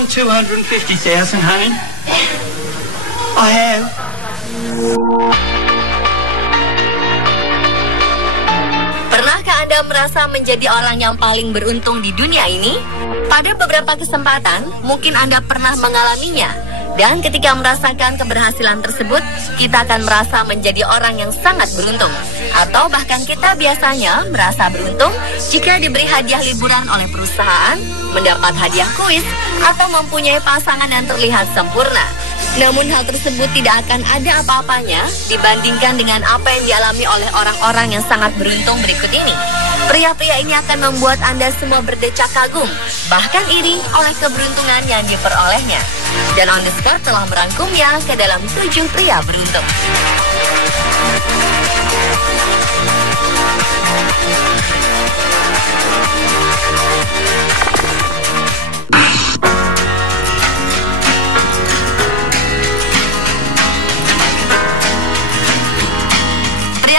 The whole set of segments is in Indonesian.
won 250,000, honey. I have. Pernahkah Anda merasa menjadi orang yang paling beruntung di dunia ini? Pada beberapa kesempatan, mungkin Anda pernah mengalaminya. Dan ketika merasakan keberhasilan tersebut, kita akan merasa menjadi orang yang sangat beruntung. Atau bahkan kita biasanya merasa beruntung jika diberi hadiah liburan oleh perusahaan, mendapat hadiah kuis, atau mempunyai pasangan yang terlihat sempurna. Namun hal tersebut tidak akan ada apa-apanya dibandingkan dengan apa yang dialami oleh orang-orang yang sangat beruntung berikut ini. Pria-pria ini akan membuat Anda semua berdecak kagum, bahkan iri oleh keberuntungan yang diperolehnya. Dan On The Spot telah merangkumnya ke dalam 7 pria beruntung.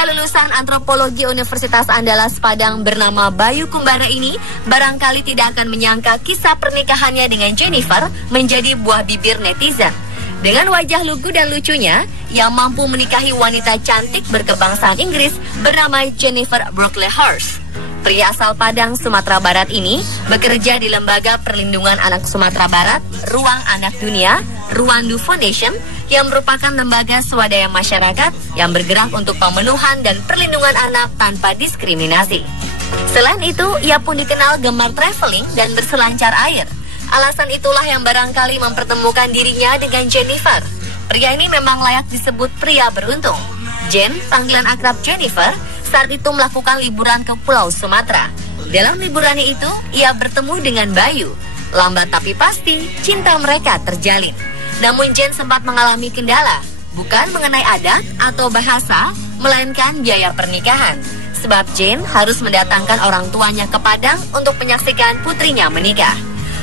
Lulusan antropologi Universitas Andalas Padang bernama Bayu Kumbara ini barangkali tidak akan menyangka kisah pernikahannya dengan Jennifer menjadi buah bibir netizen. Dengan wajah lugu dan lucunya, ia mampu menikahi wanita cantik berkebangsaan Inggris bernama Jennifer Brocklehurst. Pria asal Padang, Sumatera Barat ini bekerja di Lembaga Perlindungan Anak Sumatera Barat, Ruang Anak Dunia, Rwandu Foundation, yang merupakan lembaga swadaya masyarakat yang bergerak untuk pemenuhan dan perlindungan anak tanpa diskriminasi. Selain itu, ia pun dikenal gemar traveling dan berselancar air. Alasan itulah yang barangkali mempertemukan dirinya dengan Jennifer. Pria ini memang layak disebut pria beruntung. Jen, panggilan akrab Jennifer, saat itu melakukan liburan ke Pulau Sumatera. Dalam liburannya itu, ia bertemu dengan Bayu. Lambat tapi pasti, cinta mereka terjalin. Namun Jen sempat mengalami kendala, bukan mengenai adat atau bahasa, melainkan biaya pernikahan. Sebab Jen harus mendatangkan orang tuanya ke Padang untuk menyaksikan putrinya menikah.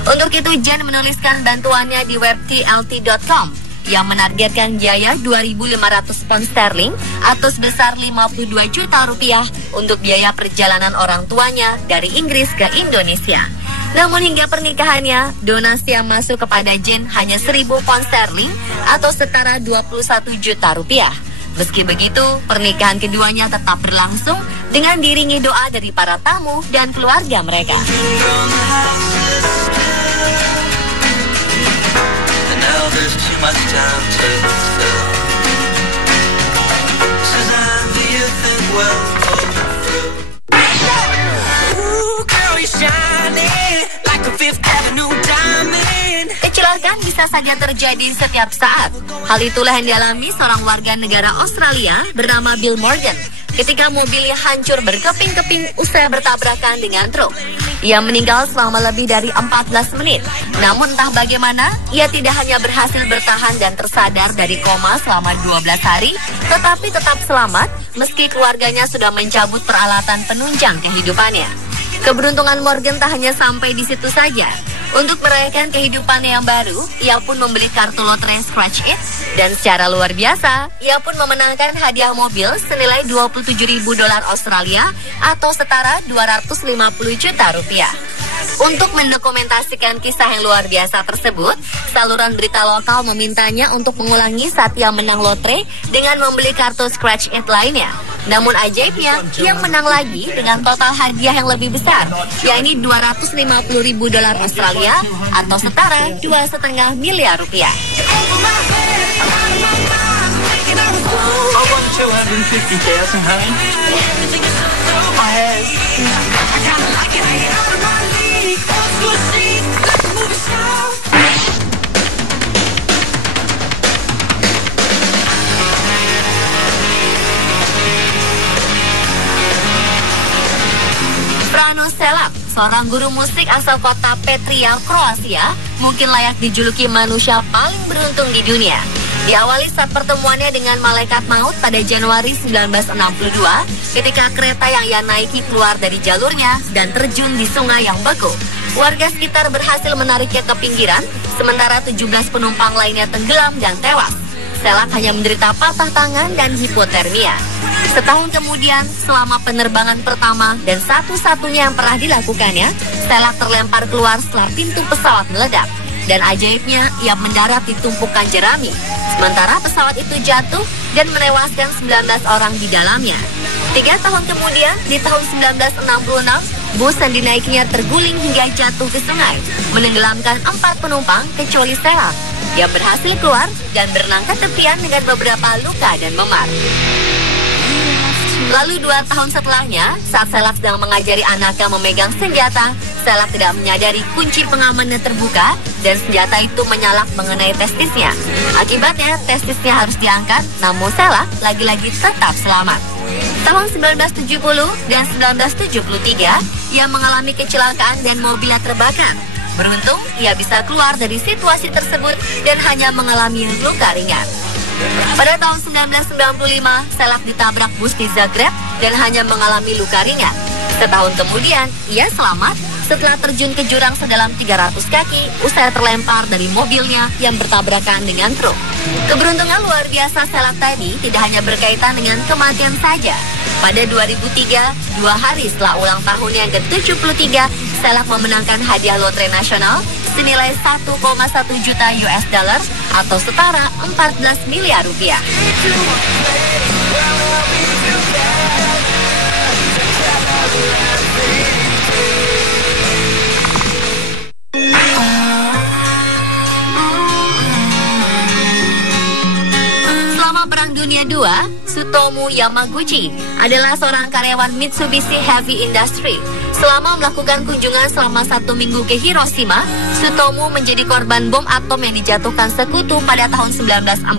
Untuk itu Jen menuliskan bantuannya di web tlt.com yang menargetkan biaya 2.500 pound sterling atau sebesar 52 juta rupiah untuk biaya perjalanan orang tuanya dari Inggris ke Indonesia. Namun hingga pernikahannya, donasi yang masuk kepada Jen hanya 1.000 pound sterling atau setara 21 juta rupiah. Meski begitu, pernikahan keduanya tetap berlangsung dengan diiringi doa dari para tamu dan keluarga mereka. Kecelakaan bisa saja terjadi setiap saat. Hal itulah yang dialami seorang warga negara Australia bernama Bill Morgan ketika mobilnya hancur berkeping-keping usai bertabrakan dengan truk. Ia meninggal selama lebih dari 14 menit. Namun entah bagaimana, ia tidak hanya berhasil bertahan dan tersadar dari koma selama 12 hari, tetapi tetap selamat meski keluarganya sudah mencabut peralatan penunjang kehidupannya. Keberuntungan Morgan tak hanya sampai di situ saja. Untuk merayakan kehidupannya yang baru, ia pun membeli kartu lotre Scratch It, dan secara luar biasa, ia pun memenangkan hadiah mobil senilai 27.000 dolar Australia atau setara 250 juta rupiah. Untuk mendokumentasikan kisah yang luar biasa tersebut, saluran berita lokal memintanya untuk mengulangi saat ia menang lotre dengan membeli kartu Scratch It lainnya. Namun ajaibnya, ia menang lagi dengan total hadiah yang lebih besar, yakni 250.000 dolar Australia atau setara 2,5 miliar rupiah. Frano Selak, seorang guru musik asal kota Petria, Kroasia, mungkin layak dijuluki manusia paling beruntung di dunia. Diawali saat pertemuannya dengan malaikat maut pada Januari 1962, ketika kereta yang ia naiki keluar dari jalurnya dan terjun di sungai yang beku. Warga sekitar berhasil menariknya ke pinggiran, sementara 17 penumpang lainnya tenggelam dan tewas. Selak hanya menderita patah tangan dan hipotermia. Setahun kemudian, selama penerbangan pertama dan satu-satunya yang pernah dilakukannya, Selak terlempar keluar setelah pintu pesawat meledak. Dan ajaibnya, ia mendarat di tumpukan jerami. Sementara pesawat itu jatuh dan menewaskan 19 orang di dalamnya. 3 tahun kemudian, di tahun 1966, bus yang dinaikinya terguling hingga jatuh ke sungai, menenggelamkan 4 penumpang kecuali Sheila. Ia berhasil keluar dan berenang ke tepian dengan beberapa luka dan memar. Lalu 2 tahun setelahnya, saat Sheila sedang mengajari anaknya memegang senjata, Sheila tidak menyadari kunci pengamannya terbuka dan senjata itu menyalak mengenai testisnya. Akibatnya, testisnya harus diangkat, namun Sheila lagi-lagi tetap selamat. Tahun 1970 dan 1973, ia mengalami kecelakaan dan mobilnya terbakar. Beruntung, ia bisa keluar dari situasi tersebut dan hanya mengalami luka ringan. Pada tahun 1995, Sheila ditabrak bus di Zagreb dan hanya mengalami luka ringan. Setahun kemudian, ia selamat setelah terjun ke jurang sedalam 300 kaki usai terlempar dari mobilnya yang bertabrakan dengan truk. Keberuntungan luar biasa Sheila tadi tidak hanya berkaitan dengan kematian saja. Pada 2003, 2 hari setelah ulang tahun yang ke-73, Sheila memenangkan hadiah lotre nasional senilai 1,1 juta US dollar atau setara 14 miliar rupiah. Selama Perang Dunia II, Tsutomu Yamaguchi adalah seorang karyawan Mitsubishi Heavy Industry. Selama melakukan kunjungan selama 1 minggu ke Hiroshima, Tsutomu menjadi korban bom atom yang dijatuhkan sekutu pada tahun 1945.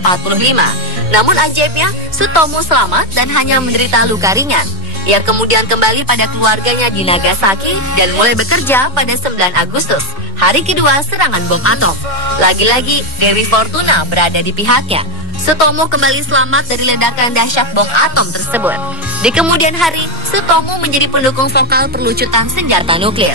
Namun ajaibnya, Tsutomu selamat dan hanya menderita luka ringan. Ia kemudian kembali pada keluarganya di Nagasaki dan mulai bekerja pada 9 Agustus, hari kedua serangan bom atom. Lagi-lagi, Dewi Fortuna berada di pihaknya. Tsutomu kembali selamat dari ledakan dahsyat bom atom tersebut. Di kemudian hari, Tsutomu menjadi pendukung vokal perlucutan senjata nuklir.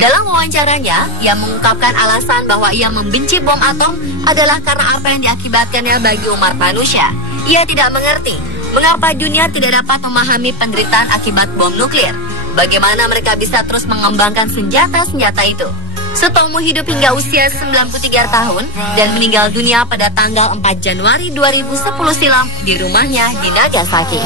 Dalam wawancaranya, ia mengungkapkan alasan bahwa ia membenci bom atom adalah karena apa yang diakibatkannya bagi umat manusia. Ia tidak mengerti mengapa dunia tidak dapat memahami penderitaan akibat bom nuklir. Bagaimana mereka bisa terus mengembangkan senjata-senjata itu. Tsutomu hidup hingga usia 93 tahun dan meninggal dunia pada tanggal 4 Januari 2010 silam di rumahnya di Nagasaki.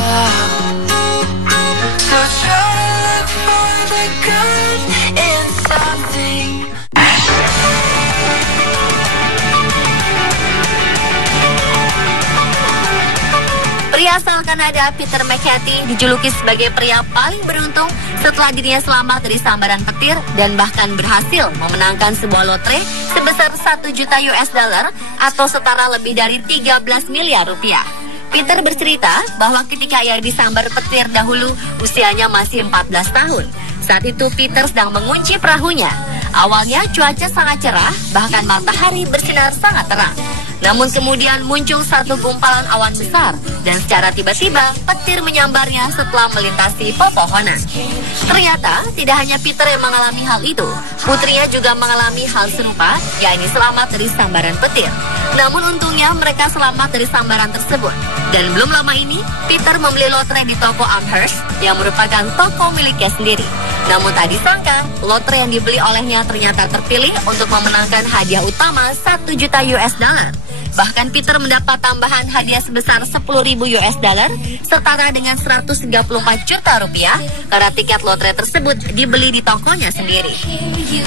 Pria asal Kanada Peter McCarthy dijuluki sebagai pria paling beruntung setelah dirinya selamat dari sambaran petir dan bahkan berhasil memenangkan sebuah lotre sebesar 1 juta US dollar atau setara lebih dari 13 miliar rupiah. Peter bercerita bahwa ketika ia disambar petir dahulu, usianya masih 14 tahun. Saat itu Peter sedang mengunci perahunya. Awalnya cuaca sangat cerah, bahkan matahari bersinar sangat terang. Namun kemudian muncul satu gumpalan awan besar dan secara tiba-tiba petir menyambarnya setelah melintasi pepohonan. Ternyata tidak hanya Peter yang mengalami hal itu, putrinya juga mengalami hal serupa, yakni selamat dari sambaran petir. Namun untungnya mereka selamat dari sambaran tersebut. Dan belum lama ini, Peter membeli lotre di toko Amherst yang merupakan toko miliknya sendiri. Namun tak disangka, lotre yang dibeli olehnya ternyata terpilih untuk memenangkan hadiah utama 1 juta US dollar. Bahkan Peter mendapat tambahan hadiah sebesar 10.000 US dollar, setara dengan 134 juta rupiah, karena tiket lotre tersebut dibeli di tokonya sendiri.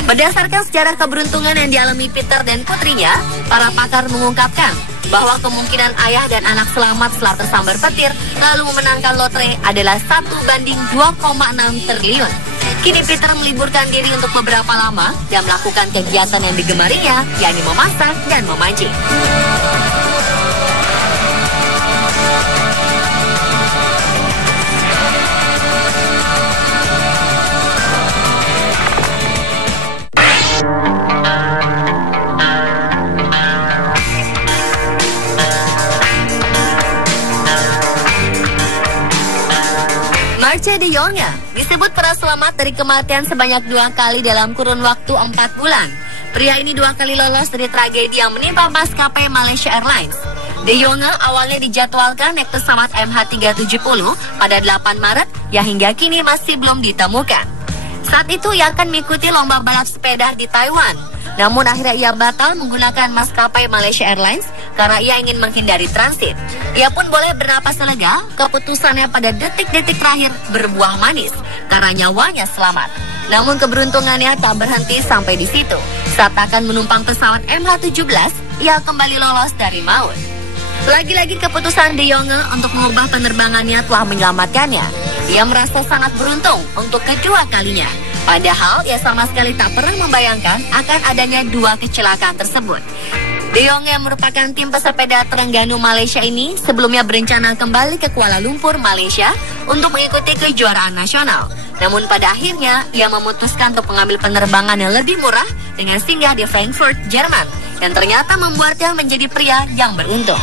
Berdasarkan sejarah keberuntungan yang dialami Peter dan putrinya, para pakar mengungkapkan bahwa kemungkinan ayah dan anak selamat setelah tersambar petir lalu memenangkan lotre adalah 1:2,6 triliun. Kini Peter meliburkan diri untuk beberapa lama dan melakukan kegiatan yang digemarinya, yakni memasak dan memancing. Marcia de Jonge disebut pernah selamat dari kematian sebanyak 2 kali dalam kurun waktu 4 bulan. Pria ini 2 kali lolos dari tragedi yang menimpa maskapai Malaysia Airlines. De Jonge awalnya dijadwalkan naik pesawat MH370 pada 8 Maret yang hingga kini masih belum ditemukan. Saat itu ia akan mengikuti lomba balap sepeda di Taiwan. Namun akhirnya ia batal menggunakan maskapai Malaysia Airlines karena ia ingin menghindari transit. Ia pun boleh bernapas lega, keputusannya pada detik-detik terakhir berbuah manis karena nyawanya selamat. Namun keberuntungannya tak berhenti sampai di situ. Saat akan menumpang pesawat MH17, ia kembali lolos dari maut. Lagi-lagi keputusan De Jonge untuk mengubah penerbangannya telah menyelamatkannya. Ia merasa sangat beruntung untuk kedua kalinya. Padahal ia sama sekali tak pernah membayangkan akan adanya dua kecelakaan tersebut. De Jonge yang merupakan tim pesepeda Terengganu Malaysia ini sebelumnya berencana kembali ke Kuala Lumpur, Malaysia untuk mengikuti kejuaraan nasional. Namun pada akhirnya ia memutuskan untuk mengambil penerbangan yang lebih murah dengan singgah di Frankfurt, Jerman, yang ternyata membuatnya menjadi pria yang beruntung.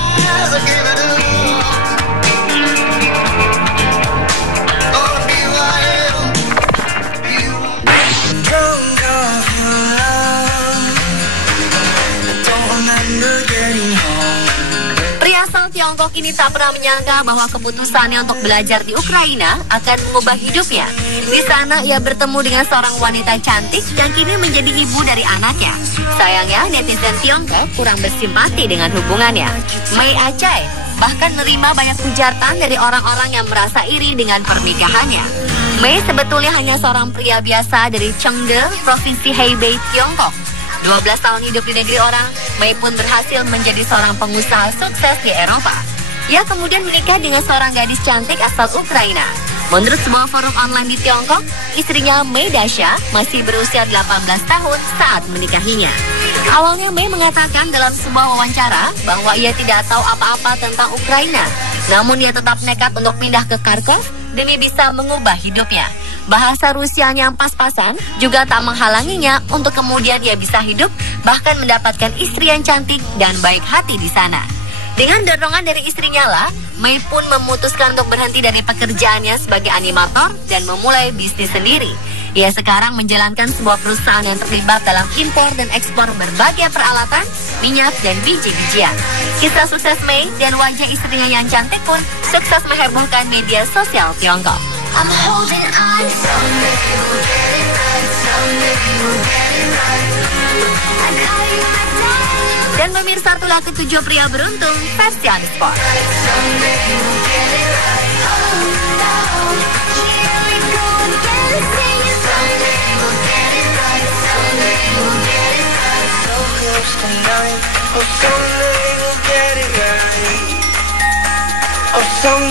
Tiongkok ini tak pernah menyangka bahwa keputusannya untuk belajar di Ukraina akan mengubah hidupnya. Di sana ia bertemu dengan seorang wanita cantik yang kini menjadi ibu dari anaknya. Sayangnya netizen Tiongkok kurang bersimpati dengan hubungannya. Mei Acai bahkan menerima banyak hujatan dari orang-orang yang merasa iri dengan pernikahannya. Mei sebetulnya hanya seorang pria biasa dari Chengde, Provinsi Hebei, Tiongkok. 12 tahun hidup di negeri orang, Mei pun berhasil menjadi seorang pengusaha sukses di Eropa. Ia kemudian menikah dengan seorang gadis cantik asal Ukraina. Menurut sebuah forum online di Tiongkok, istrinya Mei Dasha masih berusia 18 tahun saat menikahinya. Awalnya Mei mengatakan dalam sebuah wawancara bahwa ia tidak tahu apa-apa tentang Ukraina. Namun ia tetap nekat untuk pindah ke Kharkov demi bisa mengubah hidupnya. Bahasa Rusianya yang pas-pasan juga tak menghalanginya untuk kemudian ia bisa hidup bahkan mendapatkan istri yang cantik dan baik hati di sana. Dengan dorongan dari istrinya lah, Mei pun memutuskan untuk berhenti dari pekerjaannya sebagai animator dan memulai bisnis sendiri. Ia sekarang menjalankan sebuah perusahaan yang terlibat dalam impor dan ekspor berbagai peralatan, minyak, dan biji-bijian. Kisah sukses Mei dan wajah istrinya yang cantik pun sukses menghebohkan media sosial Tiongkok. I'm holding on. Someday we'll get it right. Someday we'll get it right. I call you my darling. Dan pemirsa, itulah ketujuh pria beruntung versi Sport. Someday we'll get it right. Oh no, here we go again. Singing someday we'll get it right. Someday we'll get it right. So close tonight. Oh, someday we'll get it right. Oh, someday.